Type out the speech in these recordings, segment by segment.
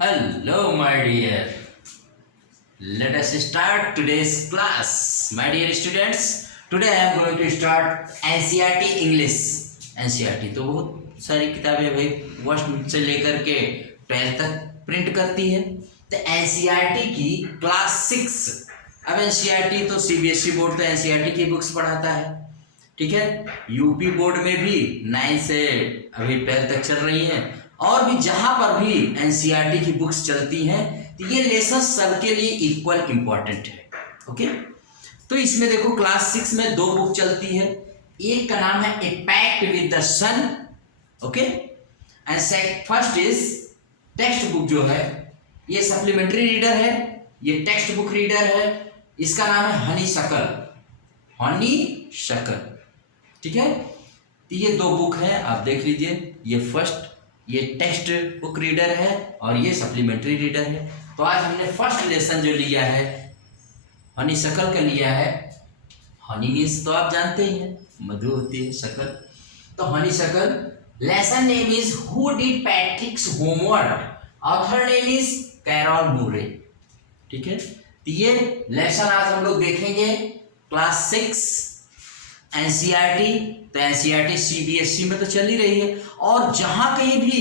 Hello, my dear. Let us start today's class. My dear students, today I am going to start NCERT English. NCERT तो बहुत सारी किताबें भाई 1 से लेकर के 12 तक प्रिंट करती है। तो NCERT की क्लास 6। अब NCERT तो CBSE बोर्ड तो NCERT की बुक्स पढ़ाता है, ठीक है। यूपी बोर्ड में भी 9 से अभी 12 तक चल रही है, और भी जहां पर भी एनसीईआरटी की बुक्स चलती हैं तो ये लेसन सबके लिए इक्वल इंपॉर्टेंट है। ओके, तो इसमें देखो क्लास 6 में 2 बुक चलती है। एक का नाम है a pact with the sun, okay, and first is text book जो है ये सप्लीमेंट्री रीडर है, ये टेक्स्ट बुक रीडर है। इसका नाम है हनी शकल, ठीक है। तो ये 2 बुक है, आप देख लीजिए। ये फर्स्ट ये टेक्स्ट बुक रीडर है और ये सप्लीमेंट्री रीडर है। तो आज हमने फर्स्ट लेसन जो लिया है हनी शकल का लिया है। हनी मीन्स तो आप जानते ही हैं, मधु होती है, शकल। तो हनी शकल। Lesson name is who did Patrick's homework, author name is Carol Moore, ठीक है। तो ये लेसन आज हम लोग देखेंगे क्लास 6 एनसीईआरटी। तो एनसीईआरटी सीबीएसई में तो चल ही रही है, और जहां कहीं भी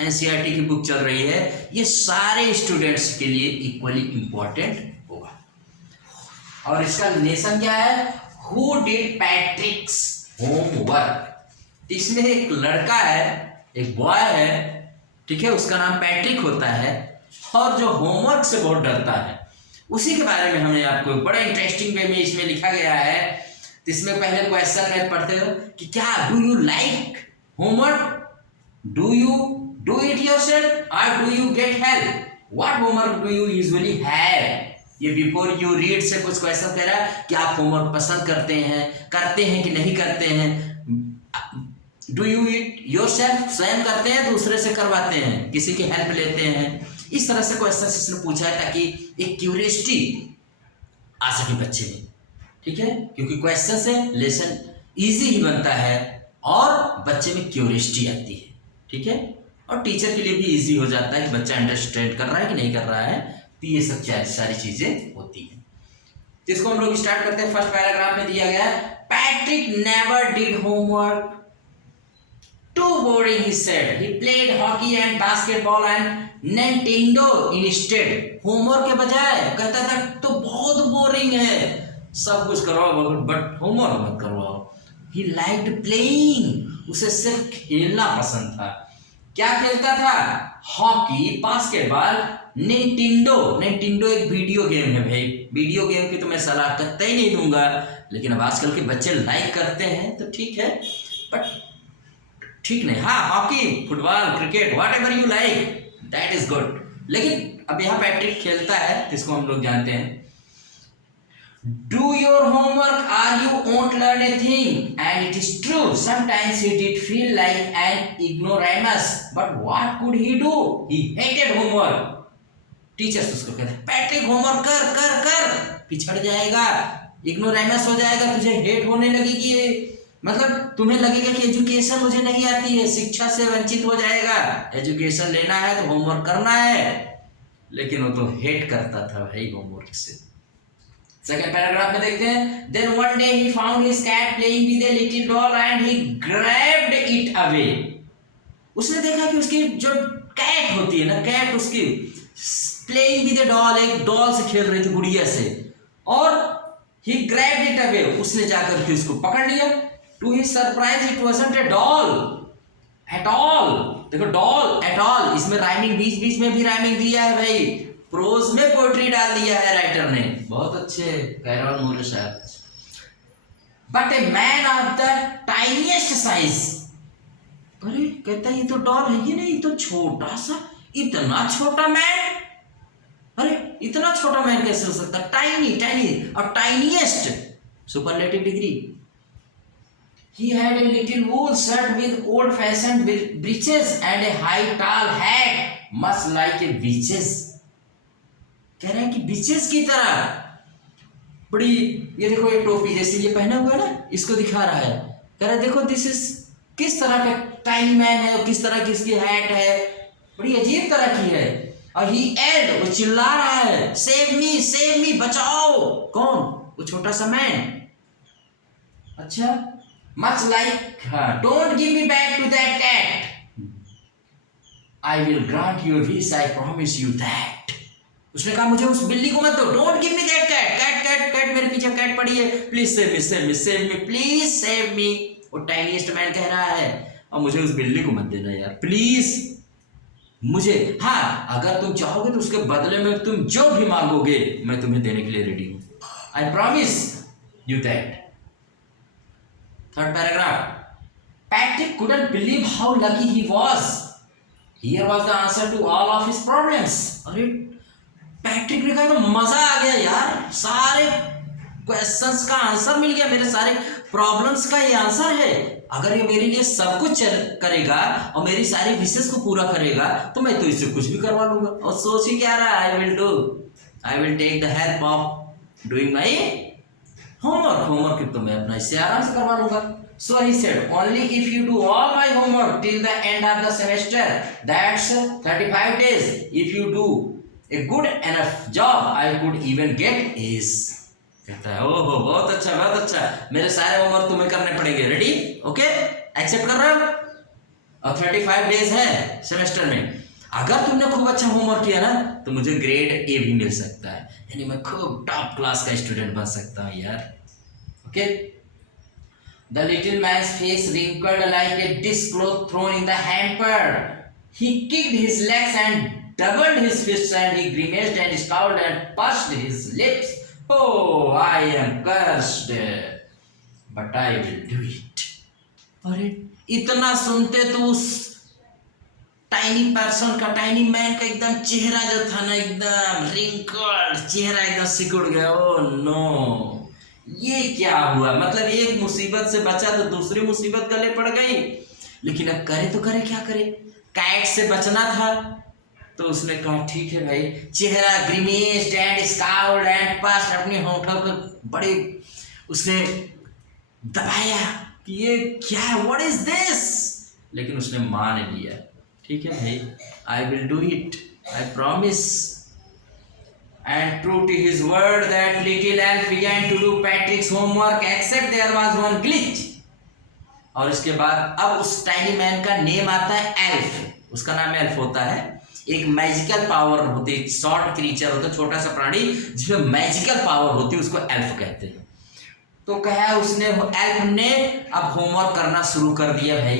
एनसीईआरटी की बुक चल रही है ये सारे स्टूडेंट्स के लिए इक्वली इंपॉर्टेंट होगा। और इसका लेसन क्या है? Who did Patrick's homework. इसमें एक लड़का है, एक बॉय है, ठीक है, उसका नाम पैट्रिक होता है, और जो होमवर्क से बहुत डरता है, उसी के बारे में हमने आपको बड़ा इंटरेस्टिंग वे में इसमें लिखा गया है। इसमें पहले क्वेश्चन में पढ़ते हो कि क्या do you like homework, do you do it yourself और do you get help, what homework do you usually have. ये बिफोर यू रीड से कुछ क्वेश्चन कह रहा है कि आप होमवर्क पसंद करते हैं कि नहीं करते हैं। डू यू इट योरसेल्फ, स्वयं करते हैं, दूसरे से करवाते हैं, किसी की हेल्प लेते हैं। इस तरह से क्वेश्चन इसने पूछा है ताकि एक क्यूरियोसिटी आ सके बच्चे में, ठीक है, क्योंकि क्वेश्चन से लेसन इजी ही बनता है और बच्चे में क्यूरियोसिटी आती है, ठीक है, और टीचर के लिए भी इजी हो जाता है कि बच्चा अंडरस्टैंड कर रहा है कि नहीं कर रहा है। तो ये सब सारी चीजें होती हैं। तो इसको हम लोग स्टार्ट करते हैं। फर्स्ट पैराग्राफ में दिया गया है, Patrick never did homework, too boring he said, he played hockey and basketball and Nintendo instead। Homework के बजाय कहता था तो बहुत बोरिंग है, सब कुछ करवाओ बट होमवर्क मत करवाओ। He liked playing, उसे सिर्फ खेलना पसंद था। क्या खेलता था? हॉकी, बास्केटबॉल, निंटेंडो एक वीडियो गेम है भाई। वीडियो गेम की तो मैं सलाह कतई नहीं दूंगा, लेकिन अब आजकल के बच्चे लाइक करते हैं तो ठीक है, बट ठीक नहीं। हाँ, hockey, football, cricket, what ever you like, that is good. लेकिन अब यहाँ पैट्रिक खेलता है, इसको हम लोग जानते हैं। Do your homework or you won't learn a thing, and it is true. Sometimes he did feel like an ignoramus, but what could he do? He hated homework. Teachers उसको कहते हैं पैट्रिक होमवर्क कर कर कर, पिछड़ जाएगा, इग्नोरामस हो जाएगा, तुझे हेट होने लगेगी, मतलब तुम्हें लगेगा कि एजुकेशन मुझे नहीं आती है, शिक्षा से वंचित हो जाएगा। एजुकेशन लेना है तो होमवर्क करना है, लेकिन वो तो हेट करता था भाई होमवर्क से। सेकंड पैराग्राफ में देखते हैं, then one day he found his cat playing with a little doll and he grabbed it away. उसने देखा कि उसकी जो कैट होती है ना, कैट उसकी प्लेइंग विद ए डॉल, एक डॉल से खेल रही थी, गुड़िया से, और ही ग्रैब्ड इट अवे, उसने जाकर के उसको पकड़ लिया। To his surprise it wasn't a doll at all. देखो डॉल एट ऑल, इसमें राइमिंग बीच बीच में भी राइमिंग दिया है भाई, प्रोज में पोएट्री डाल दिया है राइटर ने, बहुत अच्छे कैरोल मूरे साहब। But a man of the tiniest size. अरे कहता है ये तो डॉल है, ये नहीं तो छोटा सा, इतना छोटा मैन, अरे इतना छोटा मैन कैसे हो सकता? टाइनी और tiniest superlative degree. He had a little wool shirt with old-fashioned breeches and a high tall hat, much like a witch's। कह रहे हैं कि बीचेस की तरह बड़ी, ये देखो ये टोपी जैसे ये पहना हुआ है ना, इसको दिखा रहा है। कह रहा है देखो दिस इज किस तरह का टाइनी मैन है और किस तरह की इसकी हैट है, बड़ी अजीब तरह की है। और ही एल्ड, वो चिल्ला रहा है, सेव मी, बचाओ। कौन? वो छोटा सा मैन। अच्छा, much like, don't give me back to that cat, I will grant your wish, I promise you that. उसने कहा मुझे उस बिल्ली को मत दो, don't give me that cat, cat cat cat, मेरे पीछे कैट पड़ी है, please save me, save me, save me, please save me. वो टाइनीएस्ट मैन कह रहा है, और मुझे उस बिल्ली को मत देना यार, प्लीज मुझे, हाँ अगर तुम चाहोगे तो उसके बदले में तुम जो भी मांगोगे मैं तुम्हें देने के लिए रेडी हूं, आई promise you that. Third paragraph, Patrick couldn't believe how lucky he was. Here was the answer to all of his problems. अरे पैट्रिक ने कहा तो मजा आ गया यार, सारे क्वेश्चंस का आंसर मिल गया, मेरे सारे प्रॉब्लम्स का ये आंसर है। अगर ये मेरे लिए सब कुछ करेगा और मेरी सारी विशेष को पूरा करेगा तो मैं तो इससे कुछ भी करवा लूंगा। और सोच ही क्या रहा, I will take the help of doing my homework तो मैं अपना इससे आराम से करवा लूंगा। So he said, only if you do all my homework till the end of the semester, that's 35 days. If you do a good enough job, I could even get A's. कहता है ओहो बहुत अच्छा, मेरे सारे होमवर्क तुम्हें करने पड़ेंगे, रेडी, ओके, एक्सेप्ट कर रहे हो? और 35 डेज है सेमेस्टर में, अगर तुमने खूब अच्छा होमवर्क किया ना तो मुझे ग्रेड ए भी मिल सकता है, यानी मैं खूब टॉप क्लास का स्टूडेंट बन सकता हूँ यार, okay. The little man's face wrinkled like a dishcloth thrown in the hamper. He kicked his legs and doubled his fists, and he grimaced and scowled and pursed his lips. Oh, I am cursed, but I will do it. अरे इतना सुनते तो उस tiny person का, tiny man का एकदम चेहरा जो था ना, एकदम रिंकल्ड चेहरा एकदम सिकुड़ गया। ओ नो, ये क्या हुआ? मतलब एक मुसीबत से बचा तो दूसरी मुसीबत गले पड़ गई, लेकिन अब करे तो करे क्या करे, कैट से बचना था। तो उसने कहा ठीक है भाई, चेहरा ग्रीमेस्ड एंड स्काउल्ड एंड पास्ट, अपने होठों को बड़े उसने दबाया कि ये क्या है, व्हाट इज दिस, लेकिन उसने मान लिया, ठीक है भाई, I will do it, I promise. And true to his word, that little elf began to do Patrick's homework, except there was one glitch. और इसके बाद अब उस टाइनी मैन का नेम आता है एल्फ, उसका नाम एल्फ होता है। एक मैजिकल पावर होती है, शॉर्ट क्रीचर होता है, छोटा सा प्राणी जिसमें मैजिकल पावर होती है, उसको एल्फ कहते हैं। तो कहा उसने, एल्फ ने अब होमवर्क करना शुरू कर दिया भाई।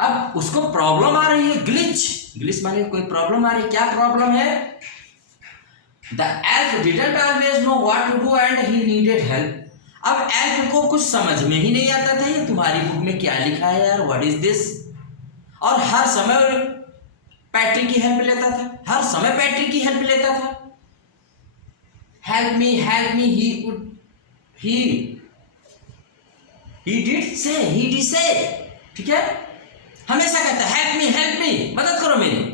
अब उसको प्रॉब्लम आ रही है, ग्लिच माने कोई प्रॉब्लम आ रही है। क्या प्रॉब्लम है? The elf didn't always know what to do and he needed help. अब एल्फ को कुछ समझ में ही नहीं आता था, ये तुम्हारी बुक में क्या लिखा है यार, व्हाट इज दिस। और हर समय पैट्रिक की हेल्प लेता था, help me, he did say, ठीक है, हमेशा कहता है हेल्प मी, मदद करो मेरी।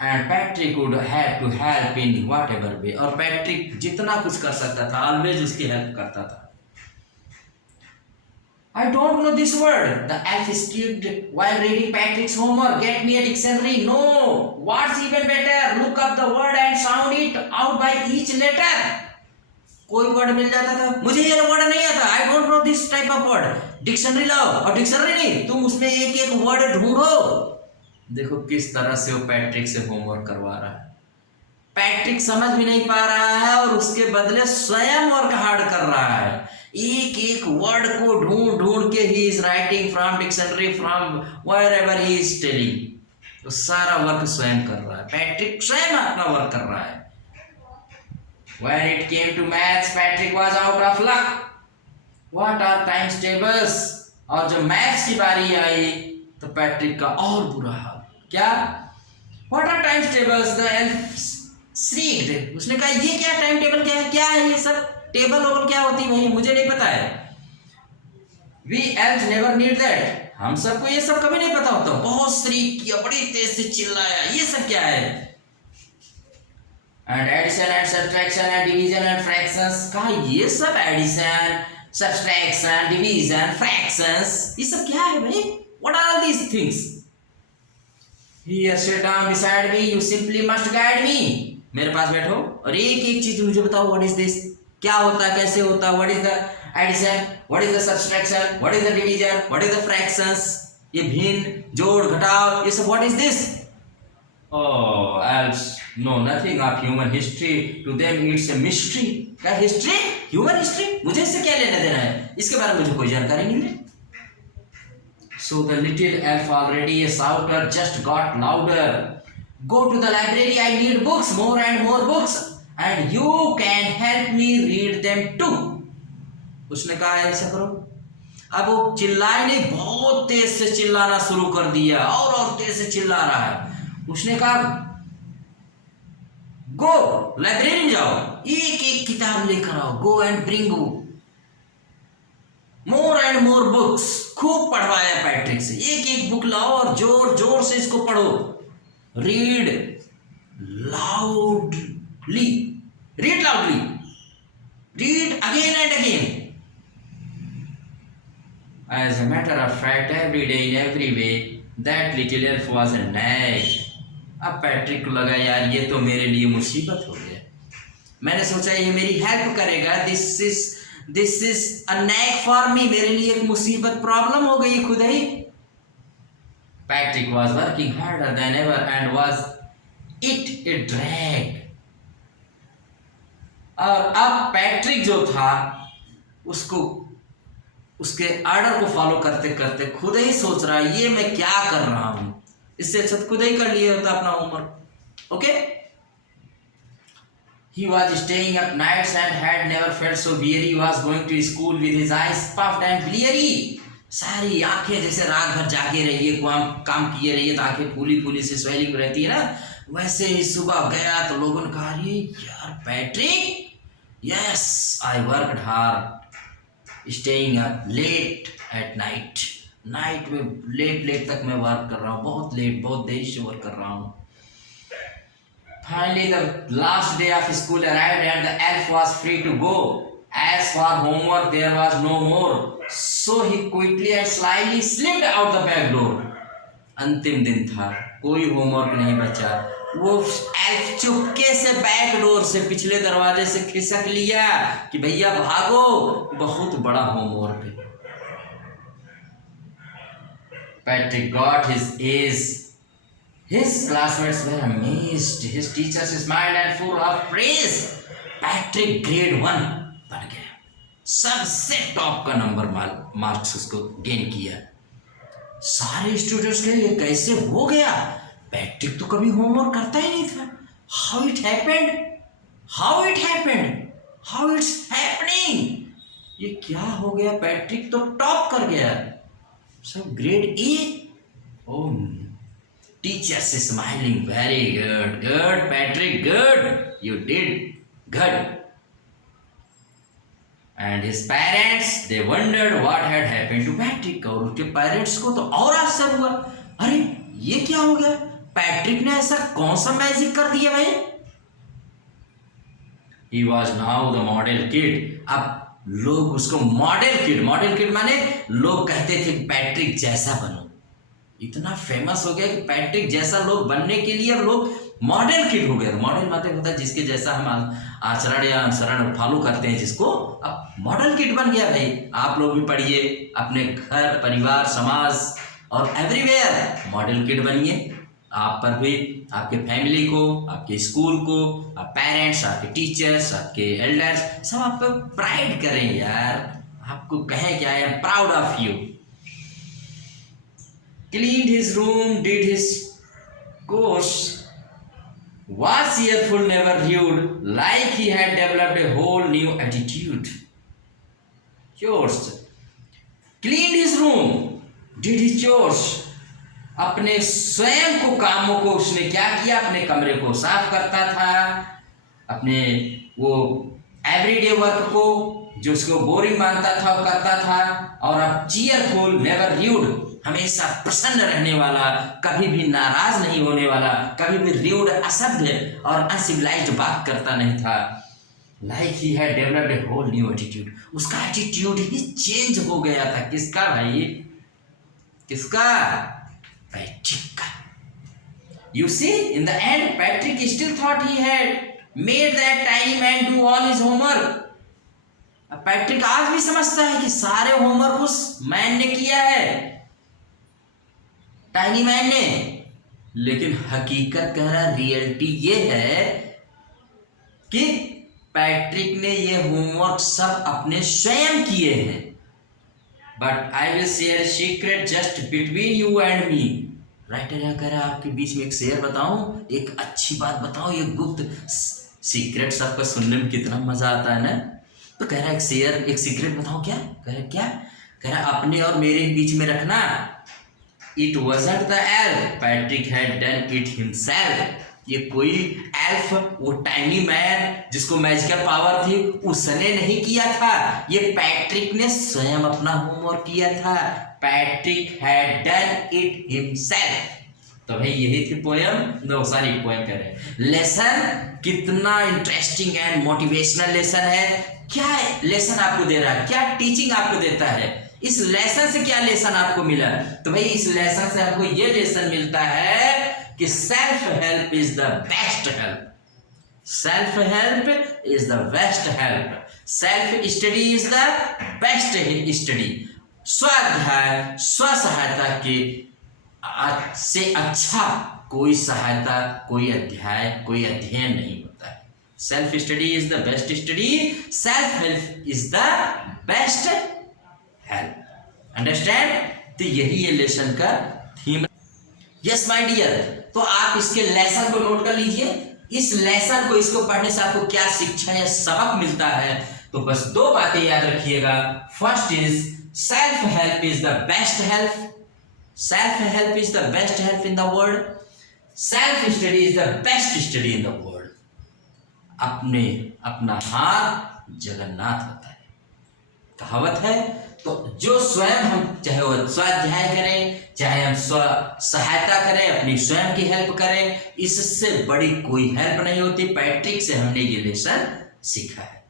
And Patrick would have to help in whatever way. और पैट्रिक जितना कुछ कर सकता था ऑलवेज उसकी हेल्प करता था। I don't know this word. The elf squeaked while reading Patrick's homework. Get me a dictionary. No. What's even better? Look up the word and sound it out by each letter. कोई word मिल जाता था, मुझे ये word नहीं आता, I don't know this type of word. Dictionary लाओ, और dictionary नहीं, तुम उसमें एक एक वर्ड ढूंढो। देखो किस तरह से वो पैट्रिक से होमवर्क करवा रहा है। पैट्रिक समझ भी नहीं पा रहा है और उसके बदले स्वयं वर्क हार्ड कर रहा है, एक एक वर्ड को ढूंढ के he is writing from dictionary, from wherever he is telling. तो सारा वर्क स्वयं कर रहा है, पैट्रिक स्वयं अपना वर्क कर रहा है। When it came to maths, Patrick was out of luck. What are times tables? और जब मैथ्स की बारी आई तो पैट्रिक का और बुरा हाल। क्या? What are times tables? The elf shrieked. उसने कहा ये क्या टाइम टेबल, क्या है ये सब, टेबल ओबल क्या होती है भाई, मुझे नहीं पता है। We elves never need that. हम सबको ये सब कभी नहीं पता होता। बहुत श्रीक किया, बड़ी तेज से चिल्लाया, ये सब क्या है? And addition and subtraction and division and fractions, कहा ये सब एडिशन, सब्सट्रैक्शन, डिवीजन, फ्रैक्शंस, ये सब क्या है भाई? What are all these things? Here, sit down beside me. You simply must guide me. मेरे पास बैठो और एक एक चीज मुझे बताओ. What is this? क्या होता है, कैसे होता है? What is the addition? What is the subtraction? What is the division? What is the fractions? ये भिन्न, जोड़, घटाव, ये सब what is this? Oh, else know nothing of human history. To them it's a mystery. क्या history? Human history? मुझे इससे क्या लेना देना है? इसके बारे में मुझे कोई जानकारी नहीं है. So the little elf, already a shouter, just got louder. Go to the library. I need books, more and more books, and you can help me read them too. उसने कहा ऐसा करो. अब वो चिल्लाए नहीं, बहुत तेज से चिल्लाना शुरू कर दिया और तेज से चिल्ला रहा है. उसने कहा गो लाइब्रेरी में जाओ, एक एक किताब लेकर आओ. Go and bring more and more books. खूब पढ़वाया पैट्रिक से, एक एक बुक लाओ और जोर जोर से इसको पढ़ो. Read loudly, read loudly, read again and again. As a matter of fact, every day in every way, that little elf was a nag. अब पैट्रिक को लगा यार ये तो मेरे लिए मुसीबत हो गया. मैंने सोचा ये मेरी हेल्प करेगा. This is a nag for me. मेरे लिए एक मुसीबत, प्रॉब्लम हो गई खुद ही. Patrick was working harder than ever and was it a drag. और अब पैट्रिक जो था उसको उसके ऑर्डर को फॉलो करते करते खुद ही सोच रहा है ये मैं क्या कर रहा हूं. इससे अच्छा खुद ही कर लिए होता अपना homework. Okay. He was staying up nights and had never felt so weary. He was going to school with his eyes puffed and bleary. सारी आंखें जैसे रात भर जागे रही है, काम किए रही है तो आंखें फूली फूली से स्वेलिंग रहती है ना, वैसे ही सुबह गया तो लोगों ने कहा अरे यार Patrick, yes I worked hard staying up late at night. Night में लेट तक मैं वर्क कर रहा हूँ, बहुत लेट, बहुत देर से वर्क कर रहा हूँ. Finally, the last day of school arrived and the elf was free to go. As for homework, there was no more. So he quickly and slyly slipped out the back door. अंतिम दिन था, कोई homework नहीं बचा. वो elf चुपके से back door से, पिछले दरवाजे से खिसक लिया कि भैया भागो, बहुत बड़ा होमवर्क है. Patrick got his A's. His classmates were amazed. His teachers smiled and full of praise. Patrick grade 1 बन गया. सबसे टॉप का नंबर मार्क्स उसको गेन किया. सारे स्टूडेंट्स कहे ये कैसे हो गया, पैट्रिक तो कभी होमवर्क करता ही नहीं था. How it happened? How it happened? How it's happening? ये क्या हो गया, पैट्रिक तो टॉप कर गया. सब grade A. Oh, teachers smiling, very good, Patrick, good, you did good. And his parents, they wondered what had happened to Patrick. और उसके पेरेंट्स को तो और आश्चर्य हुआ, अरे ये क्या हो गया, पैट्रिक ने ऐसा कौन सा मैजिक कर दिया भाई. He was now the model kid. अब लोग उसको मॉडल किड माने लोग कहते थे पैट्रिक जैसा बनो. इतना फेमस हो गया कि पैट्रिक जैसा लोग बनने के लिए लोग मॉडल किड हो गया. मॉडल मतलब होता है जिसके जैसा हम आचरण या अनुसरण फॉलो करते हैं, जिसको अब मॉडल किड बन गया भाई. आप लोग भी पढ़िए, अपने घर, परिवार, समाज और एवरीवेयर मॉडल किड बनिए. आप पर भी, आपके फैमिली को, आपके स्कूल को, आप पेरेंट्स, आपके टीचर्स, आपके एल्डर्स, सब आप पे प्राइड करें यार. आपको कहें कि I am proud of you. Cleaned his room, did his course, was cheerful, never rude, like he had developed a whole new attitude. Chores. Cleaned his room, did his chores. अपने स्वयं को कामों को उसने क्या किया, अपने कमरे को साफ करता था, अपने वो एवरीडे वर्क को जो उसको बोरिंग मानता था वो करता था. और अब चीयरफुल, नेवर र्यूड, हमेशा प्रसन्न रहने वाला, कभी भी नाराज नहीं होने वाला, कभी भी र्यूड, असभ्य और अनसिविलाइज्ड बात करता नहीं था. Like he had developed a whole new attitude. उसका एटीट्यूड ही चेंज हो गया था. किसका भाई, किसका, पैट्रिक का. You see, in the end, Patrick still thought he had made that tiny man do all his homework. Patrick आज भी समझता है कि सारे होमवर्क उस मैन ने किया है, टाइनी मैन ने, लेकिन हकीकत कह रहा, रियलिटी ये है कि पैट्रिक ने ये होमवर्क सब अपने स्वयं किए हैं. But I will share secret just between you and me. Writer क्या कह रहा है, आपके बीच में एक शेयर बताऊं, एक अच्छी बात बताऊं, ये गुप्त सीक्रेट सबको सुनने में कितना मजा आता है ना. तो कह रहा है एक शेयर, एक सीक्रेट बताऊं. क्या कह रहा, क्या कह रहा, अपने और मेरे बीच में रखना. It wasn't the elf, Patrick had done it himself. ये कोई एल्फ, वो टाइनी मैन जिसको मैजिकल पावर थी, उसने नहीं किया था, ये पैट्रिक ने स्वयं अपना होमवर्क किया था. Patrick had done it himself. तो भाई यही थी पोएम, नो सॉरी पोएम कह रहे, लेसन. कितना इंटरेस्टिंग एंड मोटिवेशनल लेसन है. क्या लेसन आपको दे रहा है, क्या टीचिंग आपको देता है, इस लेसन से क्या लेसन आपको मिला. तो भाई इस लेसन से आपको ये लेसन मिलता है कि self help is the best help. Self help is the best help. Self study is the best study. स्वाध्याय, स्व सहायता के से अच्छा कोई सहायता, कोई अध्याय, कोई अध्ययन नहीं होता है. Self study is the best study. Self help is the best help. Understand. तो यही ये लेसन का थीम. यस माय डियर, तो आप इसके लेसन को नोट कर लीजिए. इस लेसन को, इसको पढ़ने से आपको क्या शिक्षा या सबक मिलता है, तो बस दो बातें याद रखिएगा. First is self help is the best help. Self help is the best help in the world. Self study is the best study in the world. अपना हाथ जगन्नाथ होता है, कहावत है. तो जो स्वयं हम, चाहे वो स्वाध्याय करें, चाहे हम स्व सहायता करें, अपनी स्वयं की हेल्प करें, इससे बड़ी कोई हेल्प नहीं होती. पैट्रिक से हमने ये लेसन सीखा है.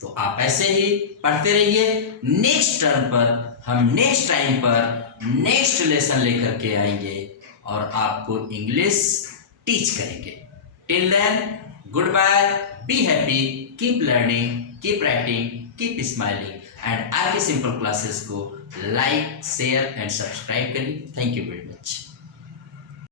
तो आप ऐसे ही पढ़ते रहिए. नेक्स्ट टर्म पर हम नेक्स्ट टाइम पर नेक्स्ट लेसन लेकर के आएंगे और आपको इंग्लिश टीच करेंगे. Till then, good bye, be happy, keep learning, keep writing, keep smiling. And R K simple classes को लाइक, शेयर एंड सब्सक्राइब करिए. Thank you very much.